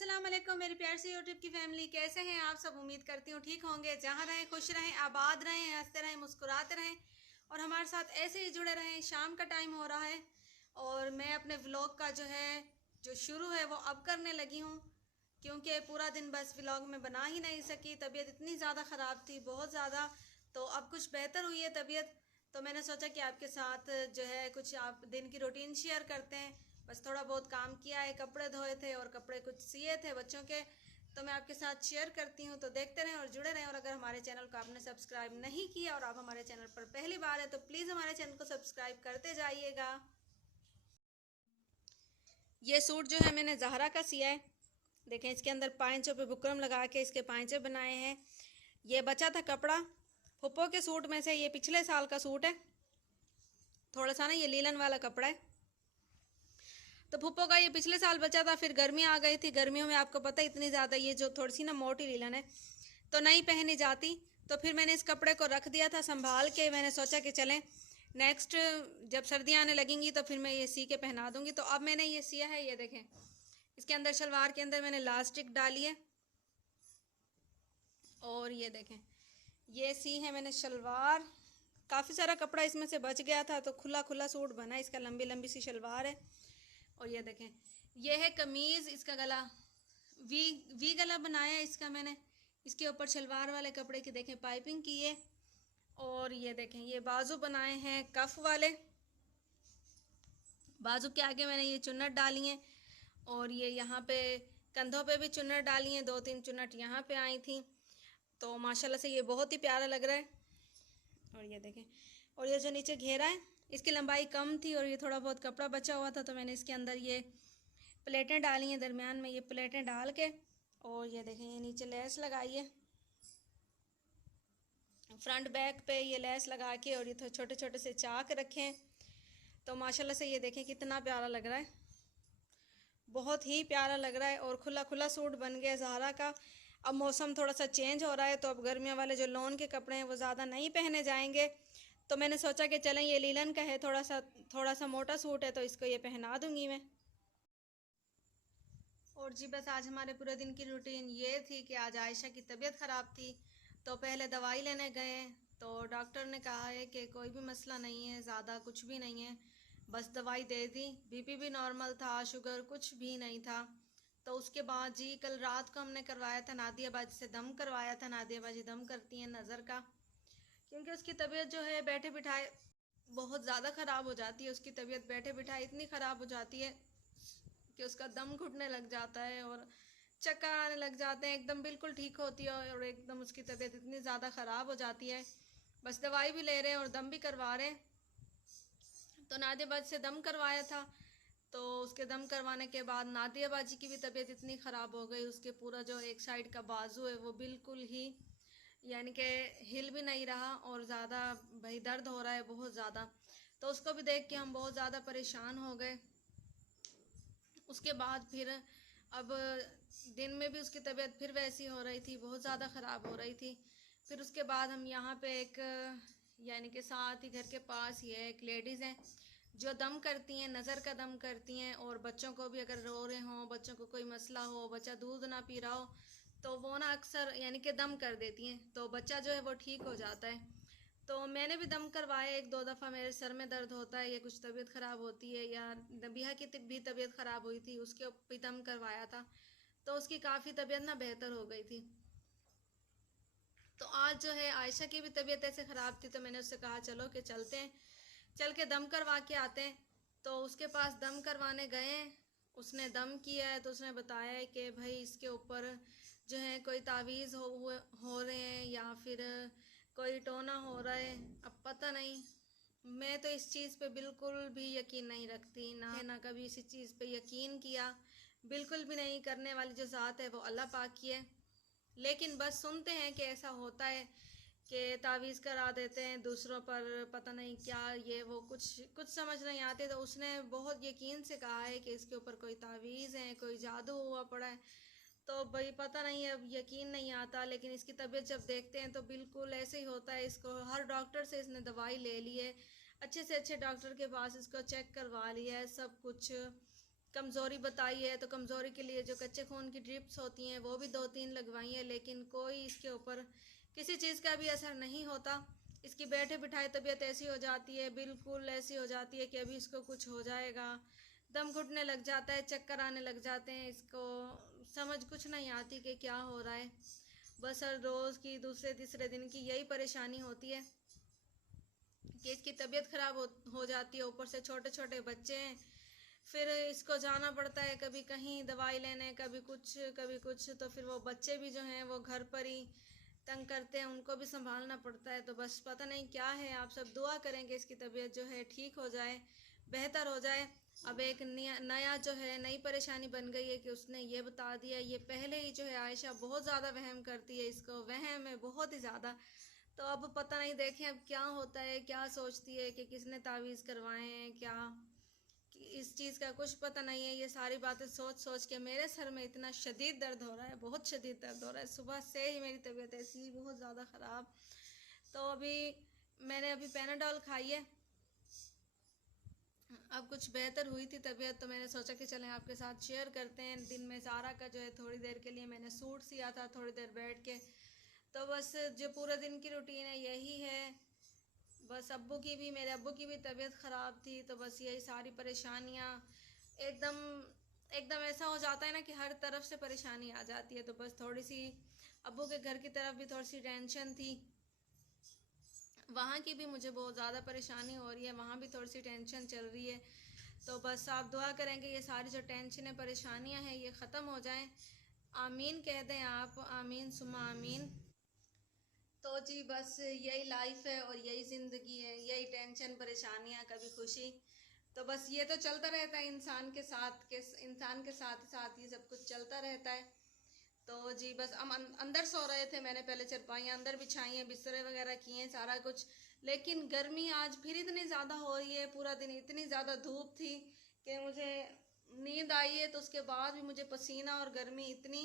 अस्सलाम वालेकुम मेरी प्यार से यूट्यूब की फैमिली, कैसे हैं आप सब। उम्मीद करती हूँ ठीक होंगे। जहाँ रहें खुश रहें, आबाद रहें, हंसते रहें, मुस्कुराते रहें और हमारे साथ ऐसे ही जुड़े रहें। शाम का टाइम हो रहा है और मैं अपने व्लॉग का जो शुरू है वो अब करने लगी हूँ, क्योंकि पूरा दिन बस व्लॉग में बना ही नहीं सकी। तबीयत इतनी ज़्यादा ख़राब थी, बहुत ज़्यादा। तो अब कुछ बेहतर हुई है तबीयत, तो मैंने सोचा कि आपके साथ कुछ आप दिन की रूटीन शेयर करते हैं। बस थोड़ा बहुत काम किया है, कपड़े धोए थे और कपड़े कुछ सिए थे बच्चों के, तो मैं आपके साथ शेयर करती हूँ। तो देखते रहें और जुड़े रहें। और अगर हमारे चैनल को आपने सब्सक्राइब नहीं किया और आप हमारे चैनल पर पहली बार है तो प्लीज़ हमारे चैनल को सब्सक्राइब करते जाइएगा। ये सूट जो है मैंने ज़हरा का सिया है। देखें, इसके अंदर पाइंचों पे बुकरम लगा के इसके पाइंचे बनाए हैं। ये बचा था कपड़ा फुप्पो के सूट में से, ये पिछले साल का सूट है। थोड़ा सा ना ये लीलन वाला कपड़ा है, तो फुप्पो का ये पिछले साल बचा था। फिर गर्मी आ गई थी, गर्मियों में आपको पता है इतनी ज़्यादा ये जो थोड़ी सी ना मोटी लीलन है तो नहीं पहनी जाती। तो फिर मैंने इस कपड़े को रख दिया था संभाल के। मैंने सोचा कि चलें नेक्स्ट जब सर्दियाँ आने लगेंगी तो फिर मैं ये सी के पहना दूँगी। तो अब मैंने ये सिया है, ये देखें, इसके अंदर शलवार के अंदर मैंने लास्टिक डाली है और ये देखें ये सी है मैंने शलवार। काफ़ी सारा कपड़ा इसमें से बच गया था तो खुला खुला सूट बना। इसका लंबी लंबी सी शलवार है और ये देखें ये है कमीज़। इसका गला वी वी गला बनाया है इसका मैंने। इसके ऊपर शलवार वाले कपड़े की देखें पाइपिंग की है। और ये देखें ये बाजू बनाए हैं कफ वाले। बाजू के आगे मैंने ये चुन्नट डाली हैं और ये यहाँ पे कंधों पे भी चुन्नट डाली हैं। 2-3 चुन्नट यहाँ पे आई थी, तो माशाल्लाह से ये बहुत ही प्यारा लग रहा है। और ये देखें, और ये जो नीचे घेरा है इसकी लंबाई कम थी और ये थोड़ा बहुत कपड़ा बचा हुआ था, तो मैंने इसके अंदर ये प्लेटें डाली हैं। दरमियान में ये प्लेटें डाल के और ये देखें ये नीचे लेस लगाई है फ्रंट बैक पे, ये लेस लगा के और ये तो छोटे छोटे से चाक रखे हैं। तो माशाल्लाह से ये देखें कितना प्यारा लग रहा है, बहुत ही प्यारा लग रहा है। और खुला खुला सूट बन गया ज़हरा का। अब मौसम थोड़ा सा चेंज हो रहा है तो अब गर्मियों वाले जो लॉन के कपड़े हैं वो ज़्यादा नहीं पहने जाएंगे। तो मैंने सोचा कि चलें ये लीलन का है, थोड़ा सा मोटा सूट है तो इसको ये पहना दूंगी मैं। और जी बस आज हमारे पूरे दिन की रूटीन ये थी कि आज आयशा की तबीयत ख़राब थी तो पहले दवाई लेने गए। तो डॉक्टर ने कहा है कि कोई भी मसला नहीं है, ज़्यादा कुछ भी नहीं है, बस दवाई दे दी। बीपी भी नॉर्मल था, शुगर कुछ भी नहीं था। तो उसके बाद जी कल रात को हमने करवाया था नादिया बाजी से दम करवाया था। नादिया बाजी दम करती हैं नज़र का, क्योंकि उसकी तबीयत जो है बैठे बिठाए बहुत ज़्यादा ख़राब हो जाती है। उसकी तबीयत बैठे बिठाए इतनी ख़राब हो जाती है कि उसका दम घुटने लग जाता है और चक्कर आने लग जाते हैं। एकदम बिल्कुल ठीक होती है और एकदम उसकी तबीयत इतनी ज़्यादा ख़राब हो जाती है। बस दवाई भी ले रहे हैं और दम भी करवा रहे हैं। तो नादिया बाजी से दम करवाया था, तो उसके दम करवाने के बाद नादिया बाजी की भी तबीयत इतनी ख़राब हो गई, उसके पूरा जो एक साइड का बाजू है वो बिल्कुल ही यानी कि हिल भी नहीं रहा और ज़्यादा भाई दर्द हो रहा है बहुत ज़्यादा। तो उसको भी देख के हम बहुत ज़्यादा परेशान हो गए। उसके बाद फिर अब दिन में भी उसकी तबीयत फिर वैसी हो रही थी, बहुत ज़्यादा ख़राब हो रही थी। फिर उसके बाद हम यहाँ पे एक यानी कि साथ ही घर के पास ही है एक लेडीज़ हैं जो दम करती हैं, नज़र का दम करती हैं। और बच्चों को भी अगर रो रहे हों, बच्चों को कोई मसला हो, बच्चा दूध ना पी रहा हो तो वो ना अक्सर यानी कि दम कर देती हैं, तो बच्चा जो है वो ठीक हो जाता है। तो मैंने भी दम करवाया 1-2 दफ़ा। मेरे सर में दर्द होता है या कुछ तबीयत ख़राब होती है, या नबिहा की भी तबीयत ख़राब हुई थी, उसके भी दम करवाया था तो उसकी काफ़ी तबीयत ना बेहतर हो गई थी। तो आज जो है आयशा की भी तबीयत ऐसे ख़राब थी तो मैंने उससे कहा चलो कि चलते हैं, चल के दम करवा के आते हैं। तो उसके पास दम करवाने गए, उसने दम किया है तो उसने बताया है कि भाई इसके ऊपर जो है कोई तावीज़ हो रहे हैं या फिर कोई टोना हो रहा है। अब पता नहीं, मैं तो इस चीज़ पे बिल्कुल भी यकीन नहीं रखती, ना कभी इसी चीज़ पे यकीन किया, बिल्कुल भी नहीं। करने वाली जो ज़ात है वो अल्लाह पाक की है। लेकिन बस सुनते हैं कि ऐसा होता है कि तावीज़ करा देते हैं दूसरों पर, पता नहीं क्या ये वो कुछ कुछ समझ नहीं आते। तो उसने बहुत यकीन से कहा है कि इसके ऊपर कोई तावीज़ है, कोई जादू हुआ पड़ा है। तो भाई पता नहीं, अब यकीन नहीं आता। लेकिन इसकी तबीयत जब देखते हैं तो बिल्कुल ऐसे ही होता है। इसको हर डॉक्टर से इसने दवाई ले ली है, अच्छे से अच्छे डॉक्टर के पास इसको चेक करवा लिया है सब कुछ, कमज़ोरी बताई है, तो कमज़ोरी के लिए जो कच्चे खून की ड्रिप्स होती हैं वो भी 2-3 लगवाई हैं, लेकिन कोई इसके ऊपर किसी चीज़ का भी असर नहीं होता। इसकी बैठे बिठाए तबीयत ऐसी हो जाती है, बिल्कुल ऐसी हो जाती है कि अभी इसको कुछ हो जाएगा, दम घुटने लग जाता है, चक्कर आने लग जाते हैं, इसको समझ कुछ नहीं आती कि क्या हो रहा है। बस हर रोज़ की दूसरे तीसरे दिन की यही परेशानी होती है कि इसकी तबीयत ख़राब हो जाती है। ऊपर से छोटे छोटे बच्चे हैं, फिर इसको जाना पड़ता है कभी कहीं दवाई लेने, कभी कुछ, तो फिर वो बच्चे भी जो हैं वो घर पर ही तंग करते हैं, उनको भी संभालना पड़ता है। तो बस पता नहीं क्या है, आप सब दुआ करेंगे इसकी तबीयत जो है ठीक हो जाए, बेहतर हो जाए। अब एक नया जो है नई परेशानी बन गई है कि उसने ये बता दिया। ये पहले ही जो है आयशा बहुत ज़्यादा वहम करती है, इसको वहम है बहुत ही ज़्यादा। तो अब पता नहीं, देखें अब क्या होता है, क्या सोचती है कि किसने तावीज़ करवाए हैं क्या, कि इस चीज़ का कुछ पता नहीं है। ये सारी बातें सोच सोच के मेरे सर में इतना शदीद दर्द हो रहा है, बहुत शदीद दर्द हो रहा है। सुबह से ही मेरी तबीयत ऐसी ही बहुत ज़्यादा ख़राब। तो मैंने अभी पैनाडोल खाई है, अब कुछ बेहतर हुई थी तबीयत, तो मैंने सोचा कि चलें आपके साथ शेयर करते हैं। दिन में ज़ारा का जो है थोड़ी देर के लिए मैंने सूट सिया था, थोड़ी देर बैठ के। तो बस जो पूरे दिन की रूटीन है यही है। बस मेरे अब्बू की भी तबीयत ख़राब थी, तो बस यही सारी परेशानियाँ एकदम एकदम ऐसा हो जाता है ना कि हर तरफ से परेशानी आ जाती है। तो बस थोड़ी सी अब्बू के घर की तरफ भी थोड़ी सी टेंशन थी, वहाँ की भी मुझे बहुत ज़्यादा परेशानी हो रही है, वहाँ भी थोड़ी सी टेंशन चल रही है। तो बस आप दुआ करेंगे ये सारी जो टेंशनें परेशानियाँ हैं ये ख़त्म हो जाएं। आमीन कह दें आप, आमीन सुम्मा आमीन। तो जी बस यही लाइफ है और यही ज़िंदगी है, यही टेंशन परेशानियाँ कभी खुशी। तो बस ये तो चलता रहता है इंसान के साथ साथ ये सब कुछ चलता रहता है। तो जी बस हम अंदर सो रहे थे, मैंने पहले चारपाइयाँ अंदर बिछाई हैं, बिस्तरे वगैरह किए हैं सारा कुछ। लेकिन गर्मी आज फिर इतनी ज़्यादा हो रही है, पूरा दिन इतनी ज़्यादा धूप थी कि मुझे नींद आई है, तो उसके बाद भी मुझे पसीना और गर्मी इतनी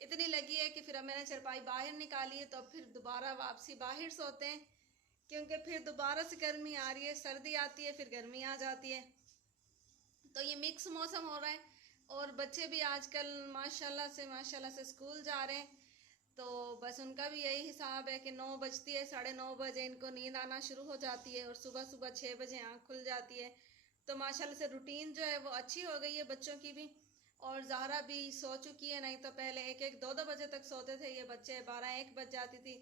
इतनी लगी है कि फिर अब मैंने चारपाई बाहर निकाली है। तो अब फिर दोबारा वापसी बाहर सोते हैं, क्योंकि फिर दोबारा से गर्मी आ रही है, सर्दी आती है फिर गर्मी आ जाती है। तो ये मिक्स मौसम हो रहा है। और बच्चे भी आजकल माशाल्लाह से स्कूल जा रहे हैं। तो बस उनका भी यही हिसाब है कि 9 बजती है, 9:30 बजे इनको नींद आना शुरू हो जाती है और सुबह सुबह 6 बजे आँख खुल जाती है। तो माशाल्लाह से रूटीन जो है वो अच्छी हो गई है बच्चों की भी। और ज़हरा भी सो चुकी है, नहीं तो पहले 1-1, 2-2 बजे तक सोते थे ये बच्चे, 12-1 बज जाती थी।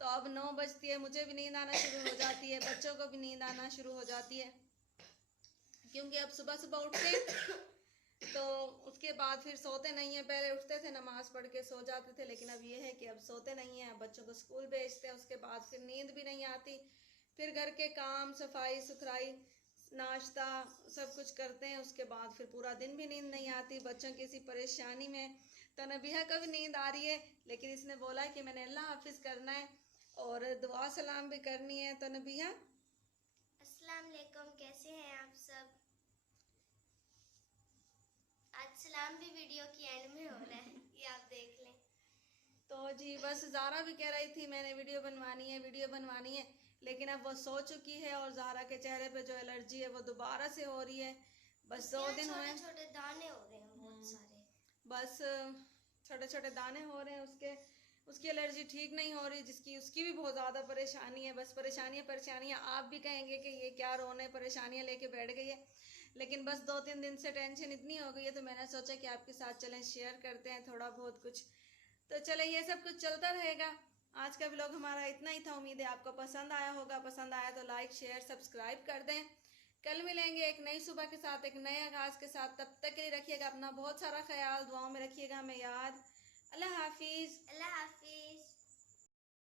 तो अब 9 बजती है, मुझे भी नींद आना शुरू हो जाती है, बच्चों को भी नींद आना शुरू हो जाती है, क्योंकि अब सुबह सुबह उठते तो उसके बाद फिर सोते नहीं हैं। पहले उठते थे, नमाज पढ़ के सो जाते थे, लेकिन अब ये है कि अब सोते नहीं हैं, बच्चों को स्कूल भेजते हैं, उसके बाद फिर नींद भी नहीं आती। फिर घर के काम, सफाई सुथराई, नाश्ता सब कुछ करते हैं, उसके बाद फिर पूरा दिन भी नींद नहीं आती बच्चों की इसी परेशानी में। तो नबिहा को भी नींद आ रही है, लेकिन इसने बोला है कि मैंने अल्लाह हाफिज़ करना है और दुआ सलाम भी करनी है। तो नबिहा, अस्सलाम वालेकुम, कैसे हैं आप सब? आज सलाम भी वीडियो की एंड में हो रहा है, ये आप देख लें। तो जी बस ज़ारा भी कह रही थी मैंने वीडियो बनवानी है, लेकिन अब वो सो चुकी है और ज़ारा के चेहरे पे जो एलर्जी है वो दोबारा से हो रही है। बस 2 दिन हुए, छोटे छोटे दाने हो रहे हैं बहुत सारे। बस छोटे छोटे दाने हो रहे हैं उसकी एलर्जी ठीक नहीं हो रही, जिसकी उसकी भी बहुत ज़्यादा परेशानी है। बस परेशानियाँ आप भी कहेंगे कि ये क्या रोने परेशानियाँ लेके बैठ गई है। लेकिन बस 2-3 दिन से टेंशन इतनी हो गई है, तो मैंने सोचा कि आपके साथ चलें शेयर करते हैं थोड़ा बहुत कुछ। तो चले, ये सब कुछ चलता रहेगा। आज का व्लॉग हमारा इतना ही था, उम्मीद है आपको पसंद आया होगा। पसंद आया तो लाइक शेयर सब्सक्राइब कर दें। कल मिलेंगे एक नई सुबह के साथ, एक नए आगाज़ के साथ। तब तक के लिए रखिएगा अपना बहुत सारा ख्याल, दुआओं में रखिएगा हमें याद। अल्लाह हाफिज़। अल्लाह हाफिज।